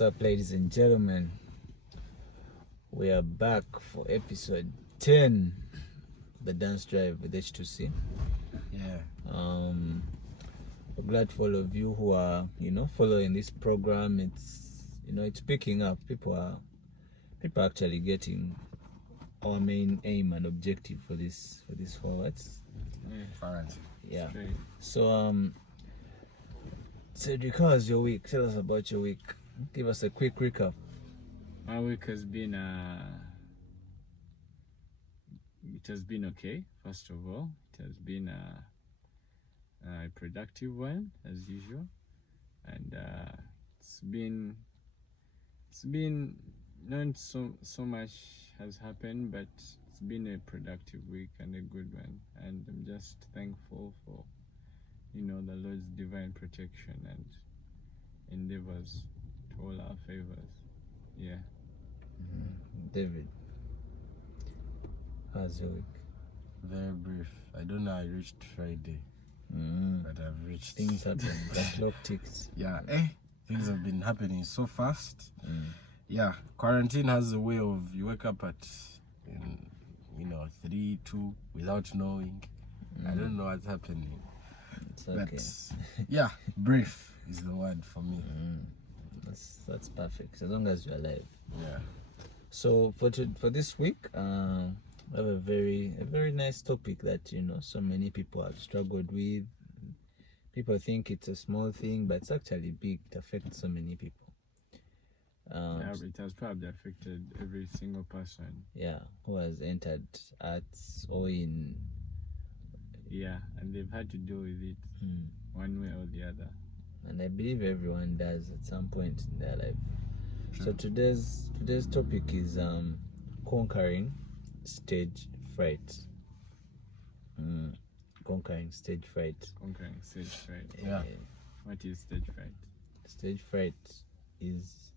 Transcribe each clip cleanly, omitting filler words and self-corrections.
What's up, ladies and gentlemen? We are back for episode 10, the dance drive with H2C. We're glad for all of you who are, following this program. It's picking up. People are actually getting our main aim and objective for this forward. Yeah. So Cedric, how was your week? Tell us about your week. Give us a quick recap. My week has been okay. First of all, it has been a productive one as usual, and it's been not so much has happened, but it's been a productive week and a good one, and I'm just thankful for the Lord's divine protection and endeavors to all our favors. Yeah. David, how's your week? Very brief. I don't know. I reached Friday, but I've reached. Things happen. The clock ticks. Yeah. Things have been happening so fast. Yeah. Quarantine has a way of you wake up at 3, 2 without knowing. I don't know what's happening. It's okay. But yeah, brief is the word for me. That's perfect. As long as you're alive. Yeah. So for this week, we have a very nice topic that so many people have struggled with. People think it's a small thing, but it's actually big. It affects so many people. It has probably affected every single person. Yeah, who has entered arts or in. Yeah, and they've had to deal with it one way or the other. And I believe everyone does at some point in their life. True. So today's topic is conquering stage fright. Conquering stage fright. Conquering stage fright. Yeah. What is stage fright? Stage fright is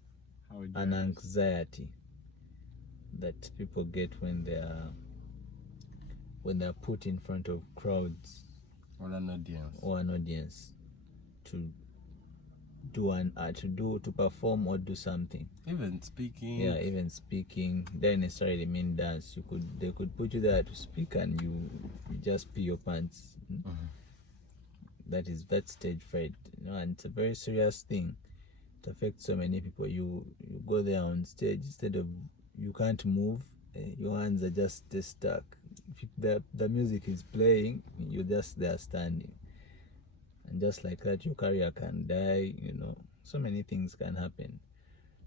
How an anxiety that people get when they're put in front of crowds Or an audience to perform or do something. Even speaking. Yeah, even speaking. Doesn't necessarily mean dance. They could put you there to speak and you just pee your pants. That's stage fright. And it's a very serious thing. It affects so many people. You go there on stage, instead of you can't move, your hands are just stuck. If the music is playing, you're just there standing. And just like that, your career can die, so many things can happen.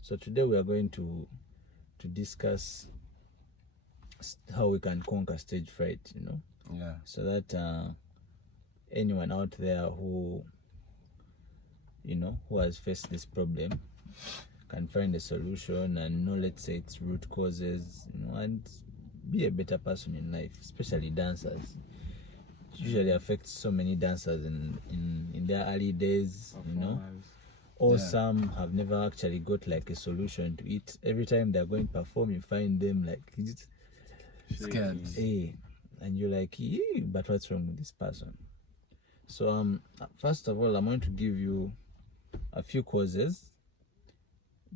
So today we are going to discuss how we can conquer stage fright, Yeah. so that anyone out there who has faced this problem can find a solution and know, let's say, its root causes, and be a better person in life, especially dancers. It usually affects so many dancers in their early days, or some have never actually got like a solution to it. Every time they're going to perform, you find them like Scared. And you're like, but what's wrong with this person? So first of all, I'm going to give you a few causes,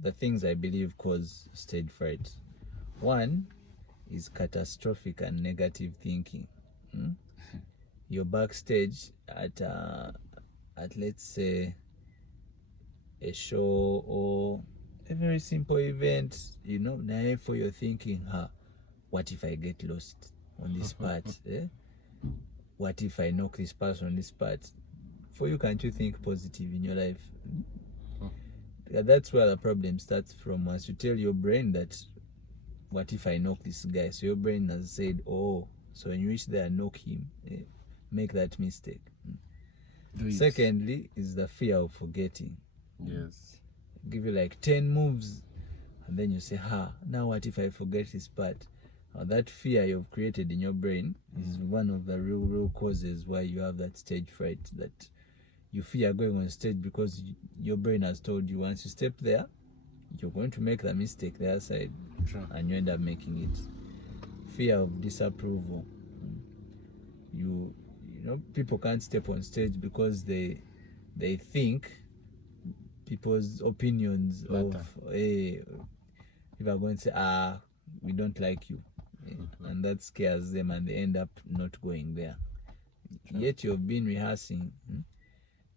the things I believe cause stage fright. One is catastrophic and negative thinking. You're backstage at let's say a show or a very simple event, for you're thinking, what if I get lost on this part? What if I knock this person on this part? For you, can't you think positive in your life? That's where the problem starts from. Once you tell your brain that, what if I knock this guy? So your brain has said, so when you reach there, knock him. Make that mistake. Secondly is the fear of forgetting. Yes. Give you like 10 moves and then you say, now what if I forget this part? That fear you've created in your brain is one of the real causes why you have that stage fright, that you fear going on stage because your brain has told you once you step there, you're going to make the mistake the other side. Sure. And you end up making it. Fear of disapproval. People can't step on stage because they think people's opinions of if I'm going to say we don't like you, and that scares them and they end up not going there. Yet you've been rehearsing.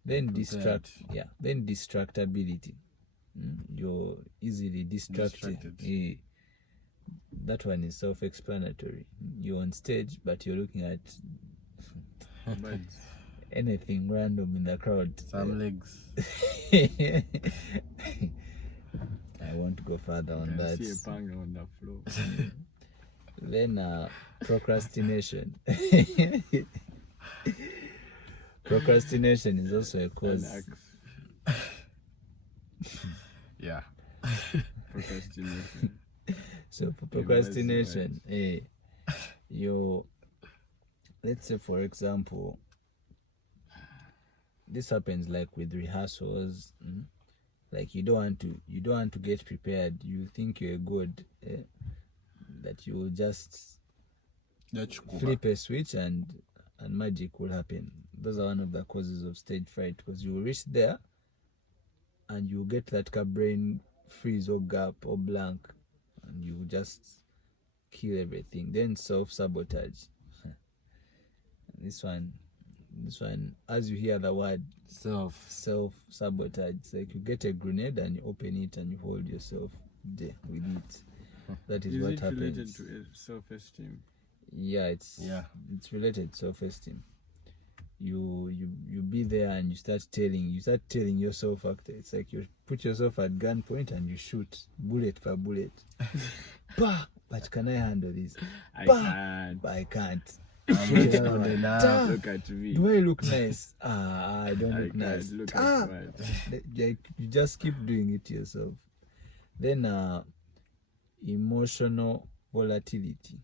Then distractibility. You're easily distracted. That one is self-explanatory. You're on stage, but you're looking at anything random in the crowd. Some legs. I won't go further on that. See a panga on the floor. Then procrastination. Procrastination is also a cause. Yeah. Procrastination. So for procrastination, let's say for example, this happens like with rehearsals. Like you don't want to get prepared. You think you're good, that you will just flip a switch and magic will happen. Those are one of the causes of stage fright, because you will reach there and you get that brain freeze or gap or blank, and you just kill everything. Then self-sabotage. This one, as you hear the word self-sabotage, it's like you get a grenade and you open it and you hold yourself there with it. That is what happens. Is it related to self-esteem? Yeah, it's related to self-esteem. You be there and you start telling yourself after. It's like you put yourself at gunpoint and you shoot bullet per bullet. But can I handle this? I can't. I'm not good enough. Look at me. Do I look nice? I don't look nice. Look at You just keep doing it to yourself. Then emotional volatility.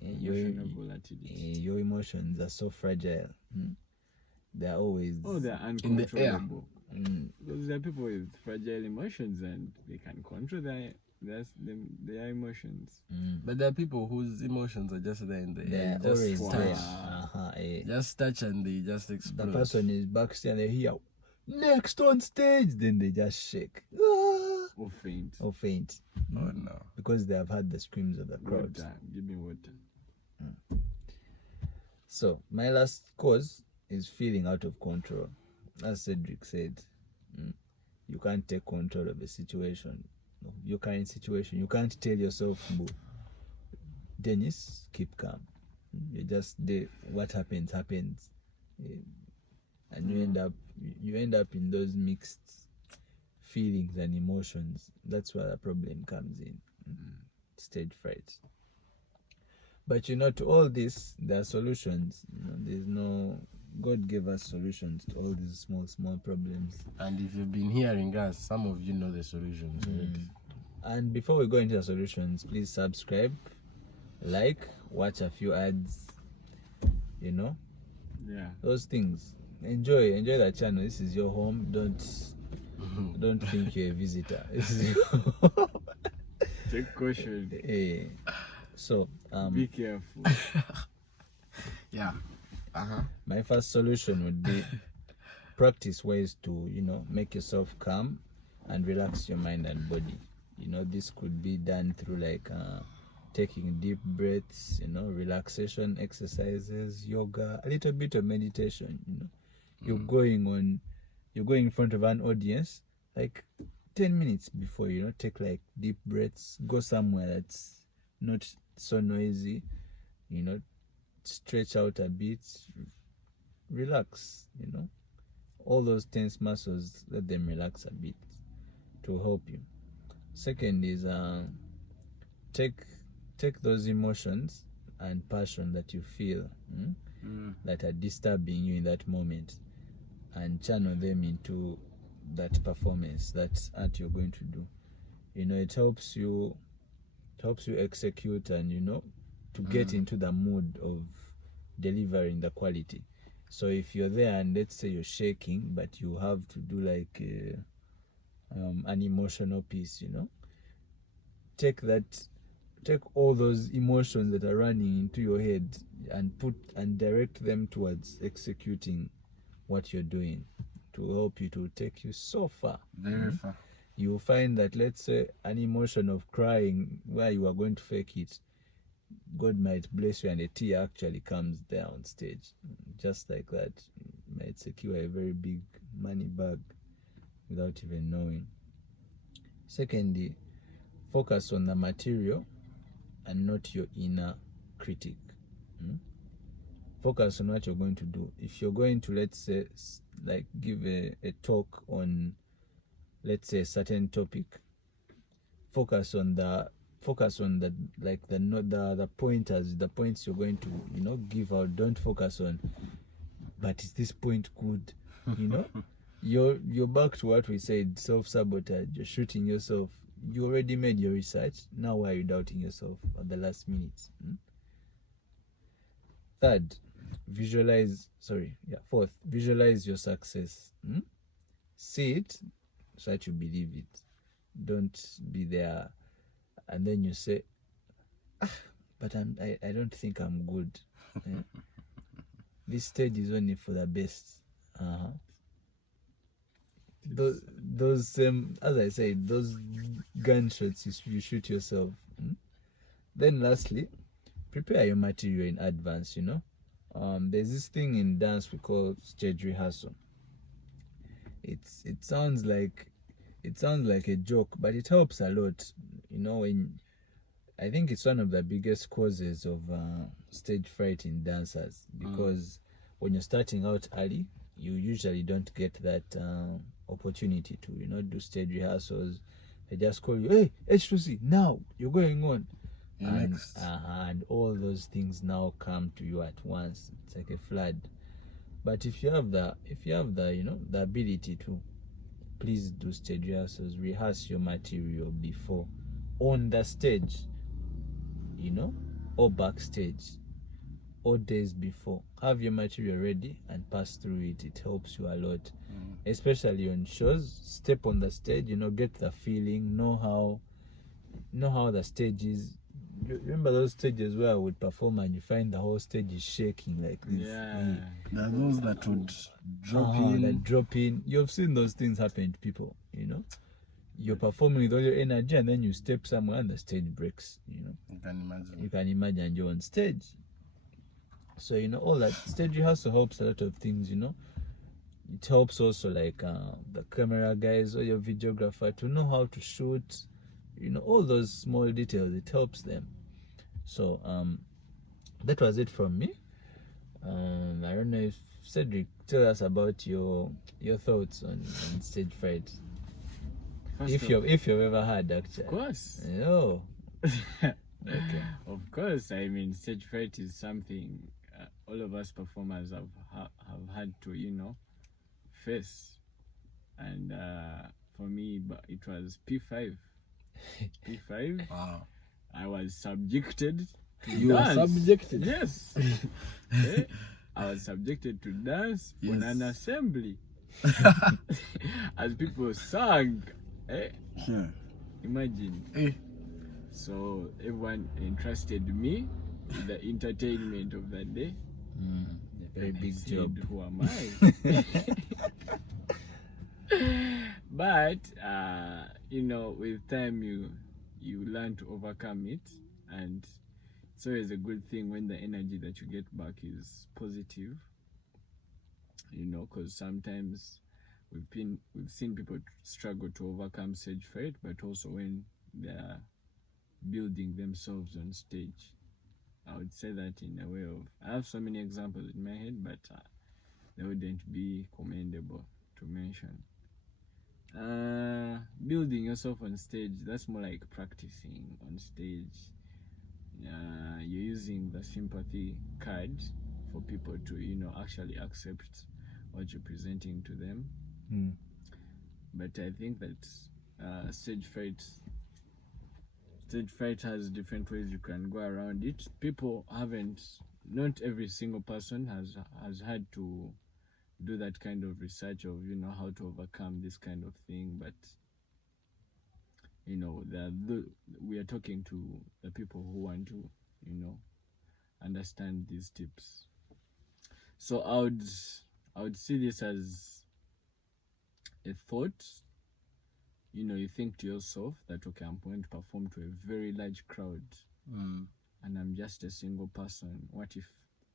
Emotional volatility. Your emotions are so fragile. They're always they're uncontrollable. In the air. Because there are people with fragile emotions and they can control their emotions. But there are people whose emotions are just there in the air. They're always touch. there. Just touch and they just explode. The person is backstage and they hear next on stage, then they just shake. Or faint. Oh no. Because they have had the screams of the crowd. Water. Give me water. So my last cause is feeling out of control. As Cedric said, you can't take control of a situation, of your current situation. You can't tell yourself, Dennis, keep calm. You just what happens, and you end up in those mixed feelings and emotions. That's where the problem comes in. Stage fright. But to all this, there are solutions. There's no God gave us solutions to all these small problems. And if you've been hearing us, some of you know the solutions already. And before we go into the solutions, please subscribe, watch a few ads, those things. Enjoy the channel. This is your home. Don't think you're a visitor. Take caution. So be careful. Yeah. My first solution would be practice ways to make yourself calm and relax your mind and body. This could be done through taking deep breaths, relaxation exercises, yoga, a little bit of meditation. You're going in front of an audience, 10 minutes before, take deep breaths, go somewhere that's not so noisy, stretch out a bit, relax, all those tense muscles, let them relax a bit to help you. Second is take those emotions and passion that you feel that are disturbing you in that moment and channel them into that performance, that art you're going to do. It helps you execute and to get into the mood of delivering the quality. So if you're there and let's say you're shaking, but you have to do an emotional piece, take all those emotions that are running into your head and direct them towards executing what you're doing, will help you, to take you so far. Very far. You will find that, let's say, an emotion of crying where you are going to fake it, God might bless you and a tear actually comes there on stage. Just like that, you might secure a very big money bag without even knowing. Secondly, focus on the material and not your inner critic. Focus on what you're going to do. If you're going to, let's say, like give a talk on, let's say, a certain topic, focus on the like the pointers, the points you're going to, you know, give out. Don't focus on, but is this point good? You know, you're back to what we said, self-sabotage. You're shooting yourself. You already made your research. Now why are you doubting yourself at the last minute? Third, fourth, visualize your success. See it so that you believe it. Don't be there and then you say, but I don't think I'm good. This stage is only for the best. Those as I said, those gunshots you shoot yourself. Then lastly, prepare your material in advance. You know, there's this thing in dance we call stage rehearsal. It sounds like a joke, but it helps a lot. You know, I think it's one of the biggest causes of stage fright in dancers, because when you're starting out early, you usually don't get that opportunity to, you know, do stage rehearsals. They just call you, hey, H2C, now you're going on. And all those things now come to you at once. It's like a flood. But if you have the you know, the ability to, please do stage rehearsals. Rehearse your material before, on the stage, you know, or backstage, or days before. Have your material ready and pass through it. It helps you a lot, especially on shows. Step on the stage, you know, get the feeling, know how the stage is. Remember those stages where I would perform and you find the whole stage is shaking like this? Yeah. There are those that would drop in. You've seen those things happen to people, you know. You're performing with all your energy and then you step somewhere and the stage breaks, you know. You can imagine you're on stage. So, you know, all that stage rehearsal helps a lot of things, you know. It helps also, like, the camera guys or your videographer to know how to shoot, you know, all those small details. It helps them. So that was it from me. I don't know if Cedric, tell us about your thoughts on stage fright. If you've ever had, actually. Of course. Oh. Okay. Of course. I mean, stage fright is something all of us performers have had to, you know, face. And for me, it was P5. P5. Wow. I was subjected to You dance. were subjected? Yes. I was subjected to dance on an assembly. As people sang. Imagine. So everyone entrusted me with the entertainment of that day. A very big job. Who am I? But you know, with time you learn to overcome it, and it's always a good thing when the energy that you get back is positive. You know, because sometimes we've seen people struggle to overcome stage fright, but also when they're building themselves on stage. I would say that in a way of, I have so many examples in my head, but they wouldn't be commendable to mention. Building yourself on stage, that's more like practicing on stage. You're using the sympathy card for people to, you know, actually accept what you're presenting to them. But I think that stage fright has different ways you can go around it. Not every single person has had to do that kind of research of, you know, how to overcome this kind of thing. But, you know, we are talking to the people who want to, you know, understand these tips. So I would see this as a thought, you know, you think to yourself that, okay, I'm going to perform to a very large crowd and I'm just a single person. What if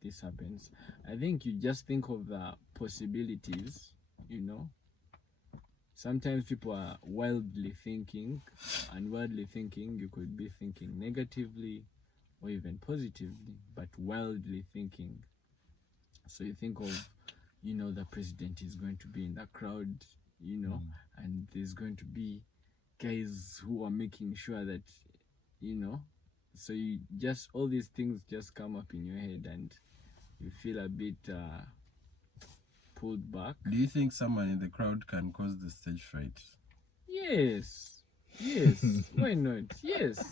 this happens? I think you just think of the possibilities, you know. Sometimes people are wildly thinking, and wildly thinking, you could be thinking negatively or even positively, but wildly thinking. So you think of, you know, the president is going to be in the crowd, you know, and there's going to be guys who are making sure that, you know, so you just, all these things just come up in your head and you feel a bit pulled back. Do you think someone in the crowd can cause the stage fright? Yes, why not? Yes.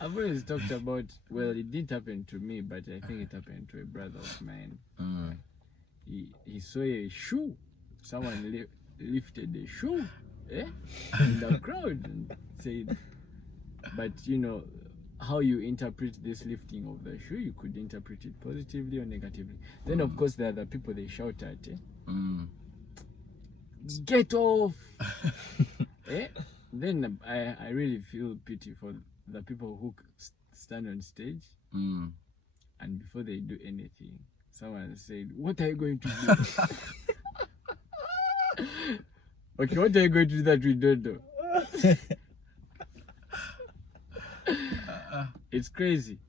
I've always talked about, well, it didn't happen to me, but I think it happened to a brother of mine. He saw a shoe. Someone lifted a shoe in the crowd and said, but you know, how you interpret this lifting of the shoe, you could interpret it positively or negatively. Then, of course, there are the people they shout at, get off! Then I really feel pity for the people who stand on stage and before they do anything, someone said, what are you going to do? Okay, what are you going to do that we don't know? It's crazy.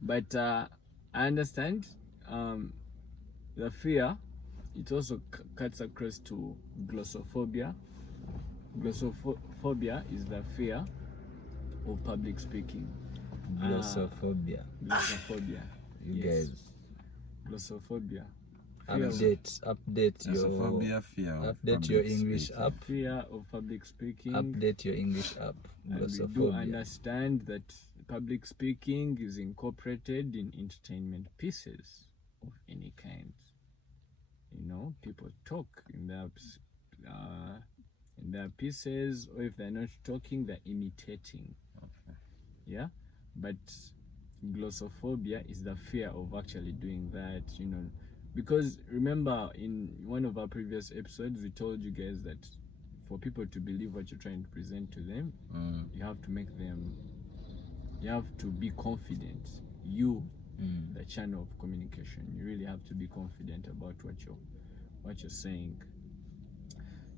But I understand the fear. It also cuts across to glossophobia. Glossophobia is the fear of public speaking. Glossophobia. Glossophobia. You guys. Glossophobia. Update your English app. Fear of public speaking. Update your English app. And we do understand that public speaking is incorporated in entertainment pieces of any kind. You know, people talk in their pieces, or if they're not talking, they're imitating. Okay. Yeah, but glossophobia is the fear of actually doing that. You know, because remember in one of our previous episodes, we told you guys that for people to believe what you're trying to present to them, you have to make them. You have to be confident. The channel of communication, you really have to be confident about what you're saying.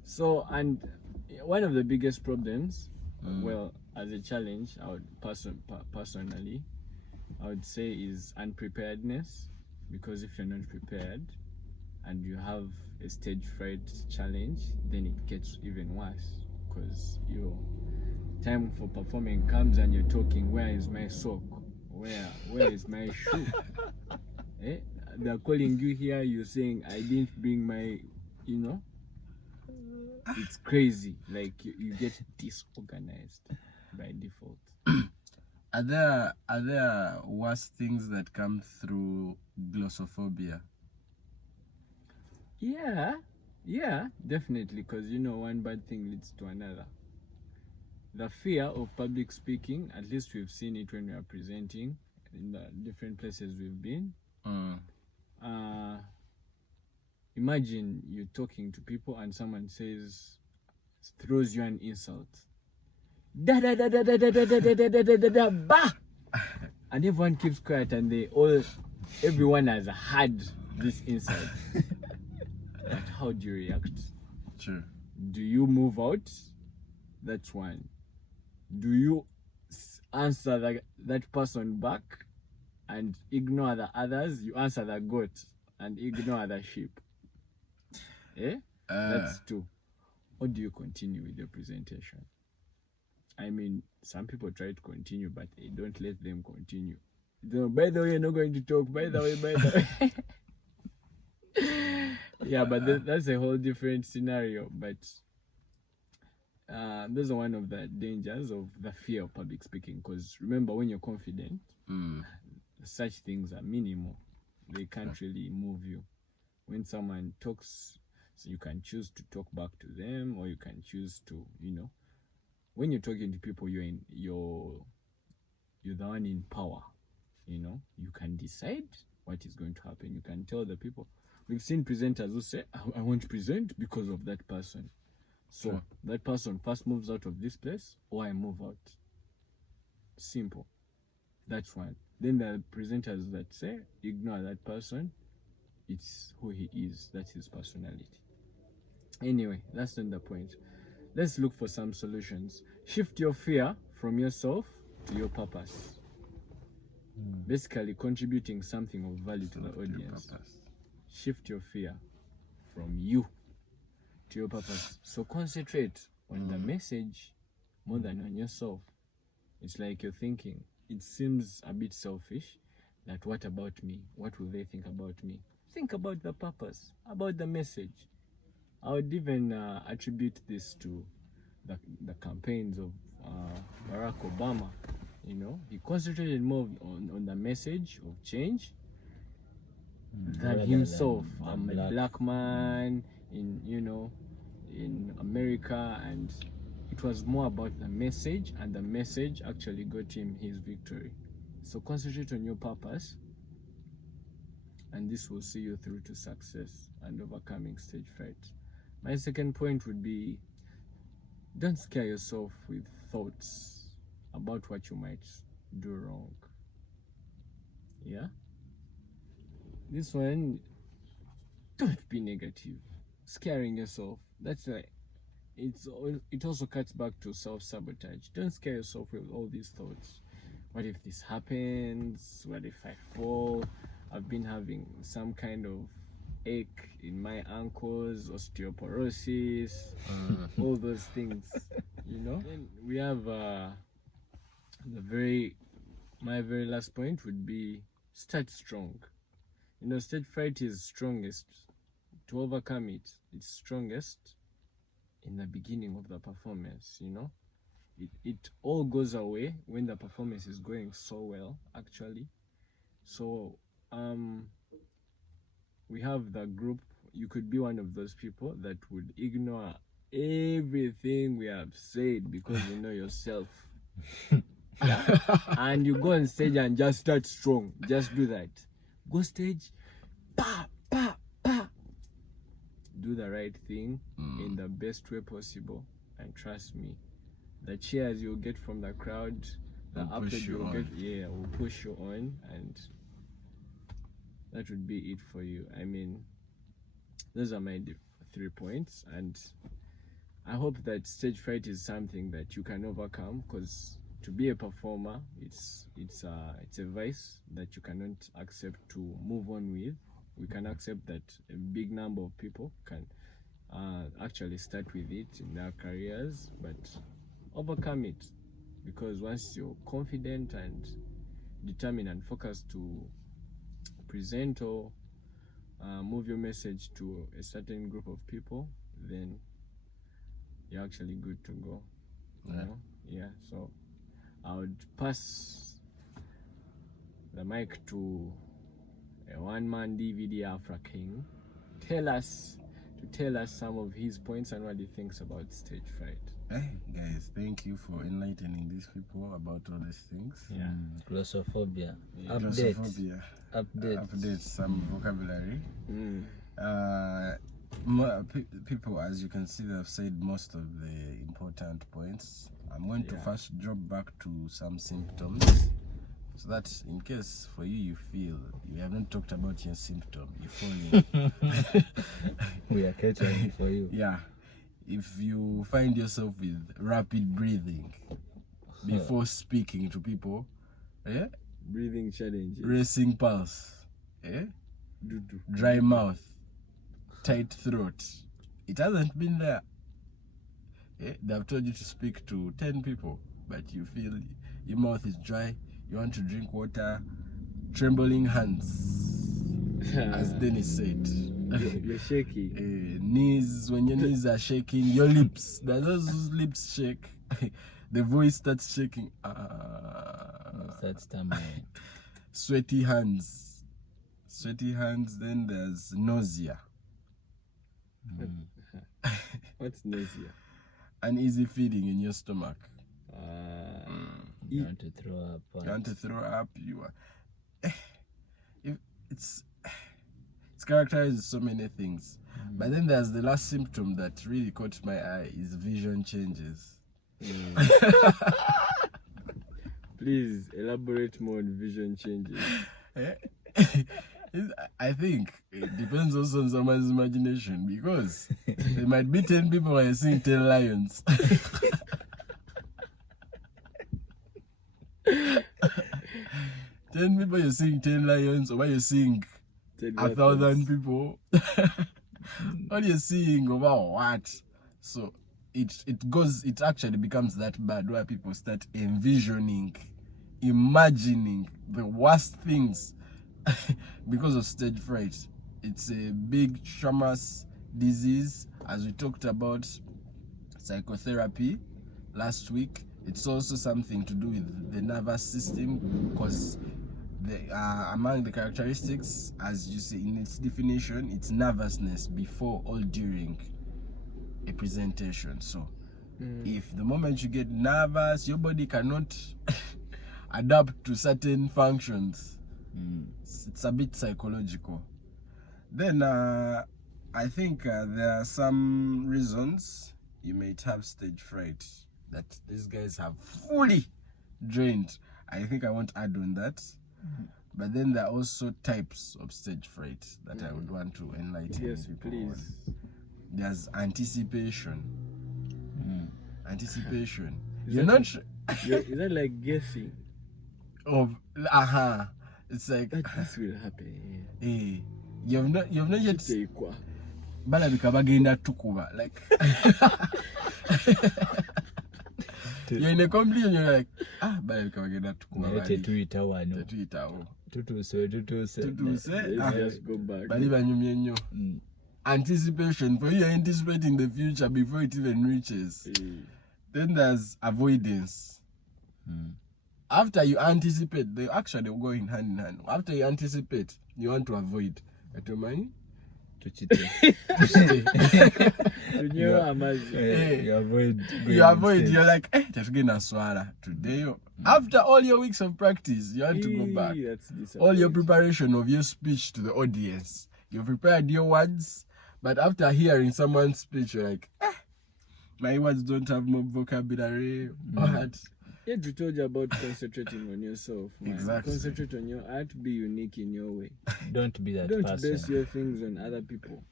So, and one of the biggest problems, well, as a challenge, I would personally, I would say is unpreparedness. Because if you're not prepared and you have a stage fright challenge, then it gets even worse. Because your time for performing comes and you're talking, where is my sock? Where is my shoe? They're calling you here, you're saying, I didn't bring my, you know. It's crazy. Like you get disorganized by default. Are there worse things that come through glossophobia? Yeah, definitely. Because you know, one bad thing leads to another. The fear of public speaking, at least we've seen it when we are presenting in the different places we've been. Imagine you're talking to people and someone throws you an insult. Da da da da da da da da da da da da da bah! And everyone keeps quiet and everyone has had this insult. But how do you react? Sure. Do you move out? That's one. Do you answer that person back and ignore the others? You answer the goat and ignore the sheep. That's two. Or do you continue with your presentation? I mean, some people try to continue, but they don't let them continue. By the way, you're not going to talk. By the way. Yeah, but that's a whole different scenario. But those are one of the dangers of the fear of public speaking. Because remember, when you're confident, such things are minimal. They can't really move you. When someone talks, so you can choose to talk back to them, or you can choose to, you know, when you're talking to people, you're the one in power. You know, you can decide what is going to happen. You can tell the people, We've seen presenters who say, I want to present because of that person. So Sure. that person first moves out of this place, or I move out. Simple. That's one. Then there are presenters that say, ignore that person. It's who he is. That's his personality. Anyway, that's not the point. Let's look for some solutions. Shift your fear from yourself to your purpose. Basically contributing something of value to the audience. Shift your fear from you to your purpose. So concentrate on the message more than on yourself. It's like you're thinking, it seems a bit selfish that what about me? What will they think about me? Think about the purpose, about the message. I would even attribute this to the campaigns of Barack Obama. You know, he concentrated more on the message of change than himself. I'm a black man in America, and it was more about the message, and the message actually got him his victory. So concentrate on your purpose, and this will see you through to success and overcoming stage fright. My second point would be, don't scare yourself with thoughts about what you might do wrong. Yeah? This one, don't be negative. Scaring yourself, that's like, it also cuts back to self-sabotage. Don't scare yourself with all these thoughts. What if this happens? What if I fall? I've been having some kind of ache in my ankles, osteoporosis, all those things, you know. Then we have my very last point would be, start strong. You know, stage fright is strongest. To overcome it, it's strongest in the beginning of the performance, you know. It all goes away when the performance is going so well, actually. So we have the group. You could be one of those people that would ignore everything we have said because you know yourself. Yeah? And you go on stage and just start strong. Just do that. Go stage, pa, pa, pa. Do the right thing in the best way possible, and trust me, the cheers you'll get from the crowd, the upload you'll get, will push you on, and that would be it for you. I mean, those are my 3 points, and I hope that stage fright is something that you can overcome, because to be a performer, it's a vice that you cannot accept to move on with. We can accept that a big number of people can actually start with it in their careers, but overcome it, because once you're confident and determined and focused to present or move your message to a certain group of people, then you're actually good to go. You know? Yeah, so I would pass the mic to a one-man DVD Afroking. Tell us some of his points and what he thinks about stage fright. Hey guys, thank you for enlightening these people about all these things. Yeah. Glossophobia. Glossophobia. Update some vocabulary. People, as you can see, they have said most of the important points. I'm going to first drop back to some symptoms, so that in case for you feel you haven't talked about your symptom, you fall in. We are catching for you. Yeah. If you find yourself with rapid breathing before speaking to people, Breathing challenges, racing pulse, dry mouth, tight throat, it hasn't been there. They've told you to speak to 10 people, but you feel your mouth is dry, you want to drink water, trembling hands, as Dennis said. You're shaky. Knees, when your knees are shaking, your lips, does those lips shake? The voice starts shaking. That's stammering. Sweaty hands. Then there's nausea. What's nausea? Uneasy feeling in your stomach. You want to throw up. You want to throw up. You are. It's characterized so many things. But then there's the last symptom that really caught my eye is vision changes. Please elaborate more on vision changes. I think it depends also on someone's imagination, because there might be 10 people and you're seeing 10 lions. 10 people, you're seeing 10 lions, or you're seeing 1,000 people. What you're seeing about what? So it actually becomes that bad where people start envisioning, imagining the worst things because of stage fright. It's a big traumas disease, as we talked about psychotherapy last week. It's also something to do with the nervous system, because among the characteristics, as you see in its definition, it's nervousness before or during a presentation. So if the moment you get nervous, your body cannot adapt to certain functions. It's a bit psychological. Then I think there are some reasons you might have stage fright that these guys have fully drained. I think I won't add on that. But then there are also types of stage fright that I would want to enlighten people on. There's anticipation. Anticipation. Is that like guessing? Of it's like that this will happen. You've not yet bala bikabagenda tukuba, like you're in a complete and you're like, bala bikabagenda tukuba Let's just go back. Anticipation, for you anticipating the future before it even reaches. Then there's avoidance. After you anticipate, they actually go in hand in hand. After you anticipate, you want to avoid. You avoid. You're like, just getting a swara today. After all your weeks of practice, you want to go back. All your preparation of your speech to the audience, you've prepared your words, but after hearing someone's speech, you're like, my words don't have more vocabulary. What? Yeah, we told you about concentrating on yourself. Man. Exactly. Concentrate on your art, be unique in your way. Don't be that Don't person. base your things on other people.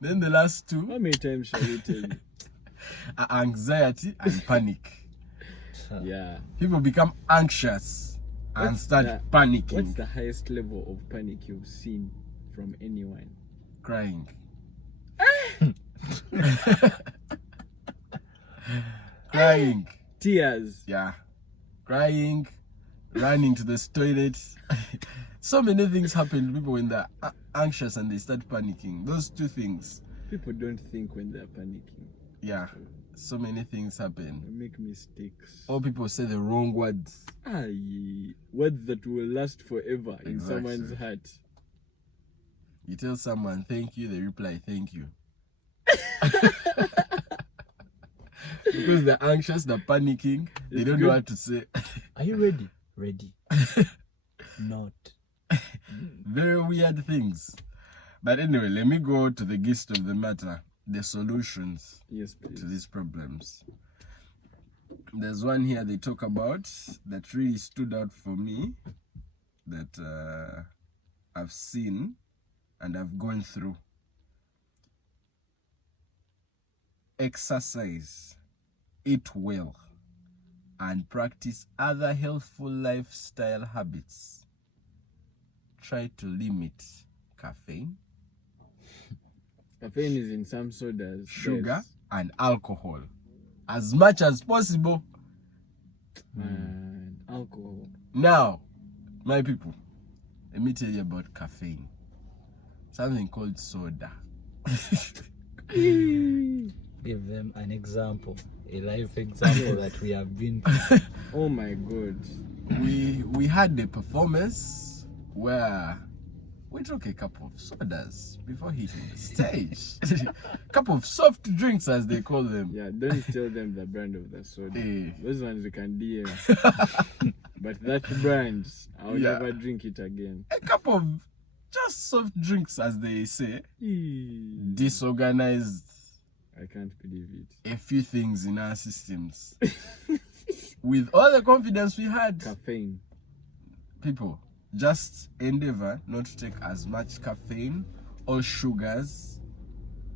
Then the last two. How many times shall we tell you? Anxiety and panic. Yeah. People become anxious and start panicking. What's the highest level of panic you've seen from anyone? Crying. Crying. Tears. Yeah. Crying, running to the toilet. So many things happen to people when they're anxious and they start panicking. Those two things. People don't think when they're panicking. Yeah. So many things happen. They make mistakes. Or people say the wrong words. Words that will last forever in someone's heart. You tell someone thank you, they reply thank you. Because they're anxious, they're panicking, they don't know what to say. Are you ready? Ready. Not. Very weird things. But anyway, let me go to the gist of the matter, the solutions to these problems. There's one here they talk about that really stood out for me, that I've seen and I've gone through. Exercise, eat well, and practice other healthful lifestyle habits. Try to limit caffeine. Caffeine is in some sodas. Sugar and alcohol as much as possible. Man, alcohol. Now, my people, let me tell you about caffeine. Something called soda. Give them an example, a life example that we have been. Oh my God. We had a performance where we took a cup of sodas before hitting the stage. Cup of soft drinks, as they call them. Yeah, don't tell them the brand of the soda. Those ones we can DM. But that brand, I'll never drink it again. A cup of just soft drinks, as they say. Eee. Disorganized I can't believe it. a few things in our systems. With all the confidence we had, Caffeine. people, just endeavor not to take as much caffeine or sugars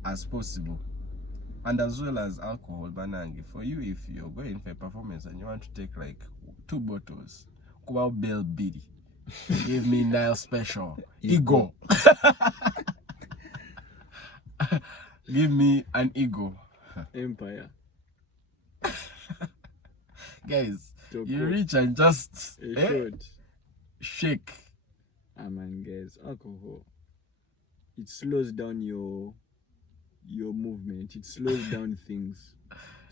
as possible. And as well as alcohol, banangi. For you, if you're going for a performance and you want to take like 2 bottles, Kubao Bell Biddy. Give me Nile Special. Ego. Give me an ego. Empire. Guys, Choco. you reach and just A shot. shake. Man, guys, alcohol. It slows down your movement. It slows down things.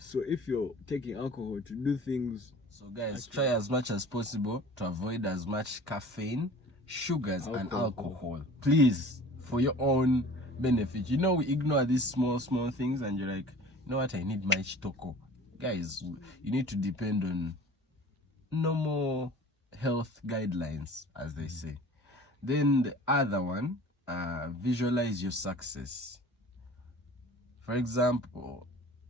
So if you're taking alcohol to do things, So guys, try as much as possible to avoid as much caffeine, sugars, and alcohol. Please, for your own benefit. You know, we ignore these small things and you're like, you know what, I need my chitoko. Guys, you need to depend on normal health guidelines, as they say. Then the other one, visualize your success. For example,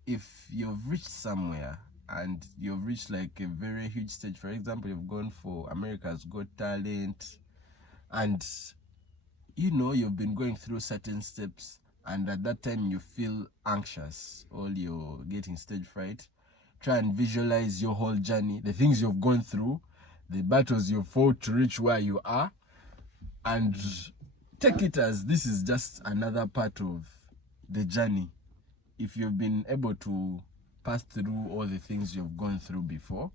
if you've reached somewhere and you've reached like a very huge stage, for example, you've gone for America's Got Talent, and you know you've been going through certain steps, and at that time you feel anxious or you're getting stage fright, try and visualize your whole journey, the things you've gone through, the battles you've fought to reach where you are, and take it as this is just another part of the journey. If you've been able to pass through all the things you've gone through before,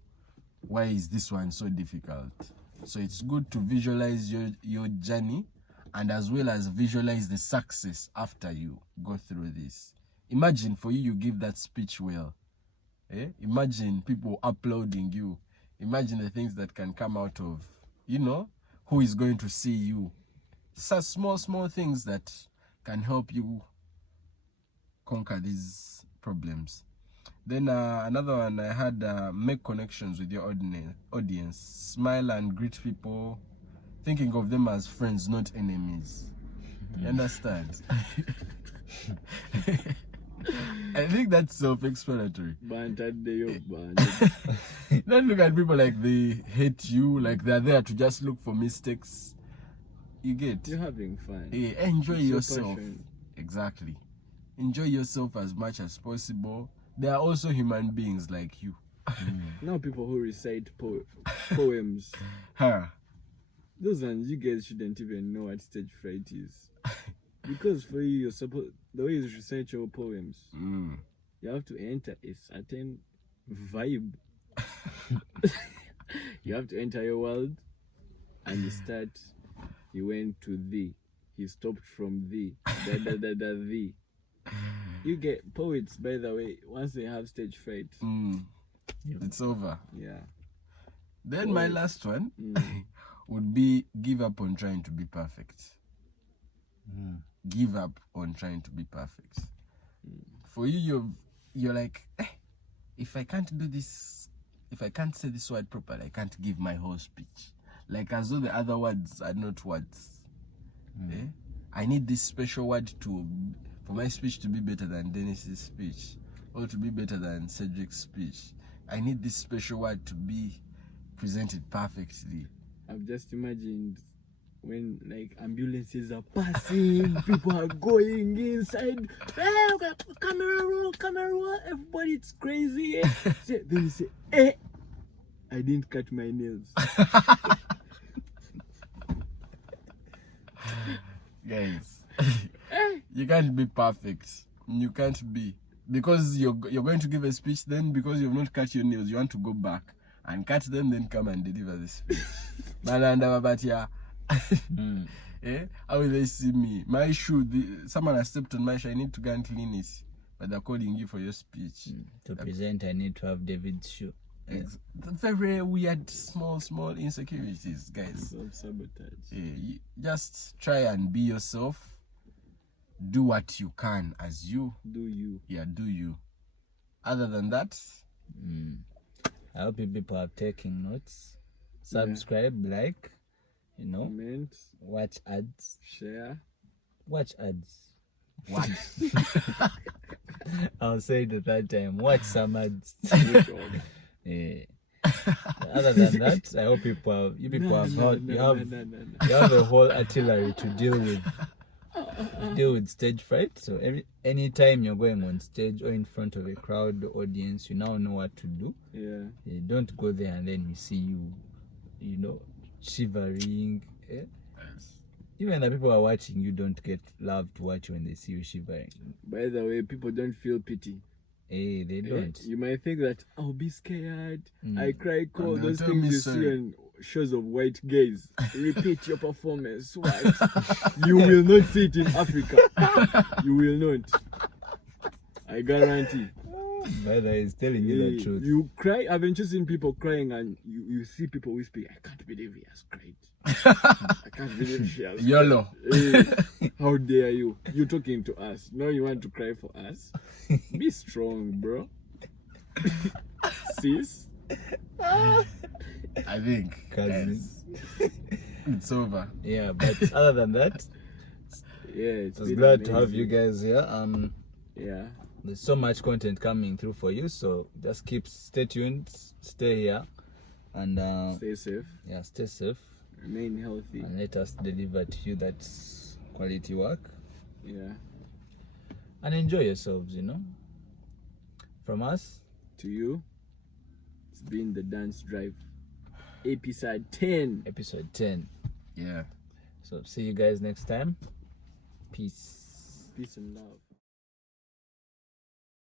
why is this one so difficult? So it's good to visualize your journey, and as well as visualize the success after you go through this. Imagine for you give that speech well. Imagine people uploading you. Imagine the things that can come out of, you know, who is going to see you. Such small things that can help you conquer these problems. Then another one I had, make connections with your audience. Smile and greet people, thinking of them as friends, not enemies. You understand? I think that's self-explanatory. Don't look at people like they hate you, like they're there to just look for mistakes. You get? You're having fun. Yeah, enjoy It's your yourself. passion. Exactly. Enjoy yourself as much as possible. They are also human beings like you. Now people who recite poems, Huh. those ones you guys shouldn't even know what stage fright is. Because for you, you're supposed, the way you recite your poems, you have to enter a certain vibe. You have to enter your world, and you start. He went to thee. He stopped from thee. Thee. You get poets, by the way, once they have stage fright. It's over. Yeah. Then my last one would be give up on trying to be perfect. Give up on trying to be perfect. For you, you're like, if I can't do this, if I can't say this word properly, I can't give my whole speech. Like as though the other words are not words. I need this special word for my speech to be better than Dennis's speech, or to be better than Cedric's speech. I need this special word to be presented perfectly. I've just imagined when like ambulances are passing, people are going inside. Hey, camera roll, everybody, it's crazy. Then you say, I didn't cut my nails. Guys, you can't be perfect. You can't be, because you're going to give a speech, then because you've not cut your nails, you want to go back and cut them, then come and deliver the speech. How will they see me? My shoe, someone has stepped on my shoe, I need to go and clean it. But they're calling you for your speech. To present, I need to have David's shoe. Very weird, small insecurities, guys. Self-sabotage. Just try and be yourself. Do what you can as you. Do you. Yeah, do you. Other than that, I hope you people are taking notes. Subscribe, like, You know, Comment, watch ads. share. Watch ads. What? I'll say it at that time. Watch some ads. Good job. Yeah. Other than that, I hope you people have you have a whole artillery to deal with stage fright. So anytime you're going on stage or in front of a crowd or audience, you now know what to do. Yeah. Don't go there and then we see you know, shivering. Even the people who are watching you don't get love to watch when they see you shivering. By the way, people don't feel pity. They don't. You might think that I'll be scared. I cry cold. And they'll Those tell things me you so. see on shows of white gays. Repeat your performance. What? You will not see it in Africa. You will not. I guarantee. By the way, he's telling you the truth. You cry. Haven't you seen people crying and you see people whispering, I can't believe he has cried. I can't believe she has cried. YOLO. How dare you? You're talking to us. Now you want to cry for us? Be strong, bro. Sis? I think Cousins. guys, it's over. Yeah, but other than that, Yeah, it's I was been glad to have amazing. you guys here. Yeah. There's so much content coming through for you, so just stay tuned, stay here, and Stay safe. yeah, stay safe, Remain healthy. and let us deliver to you that quality work, Yeah. and enjoy yourselves. You know, from us. To you, it's been the Dance Drive. Episode 10. Episode 10. Yeah. So see you guys next time. Peace. Peace and love.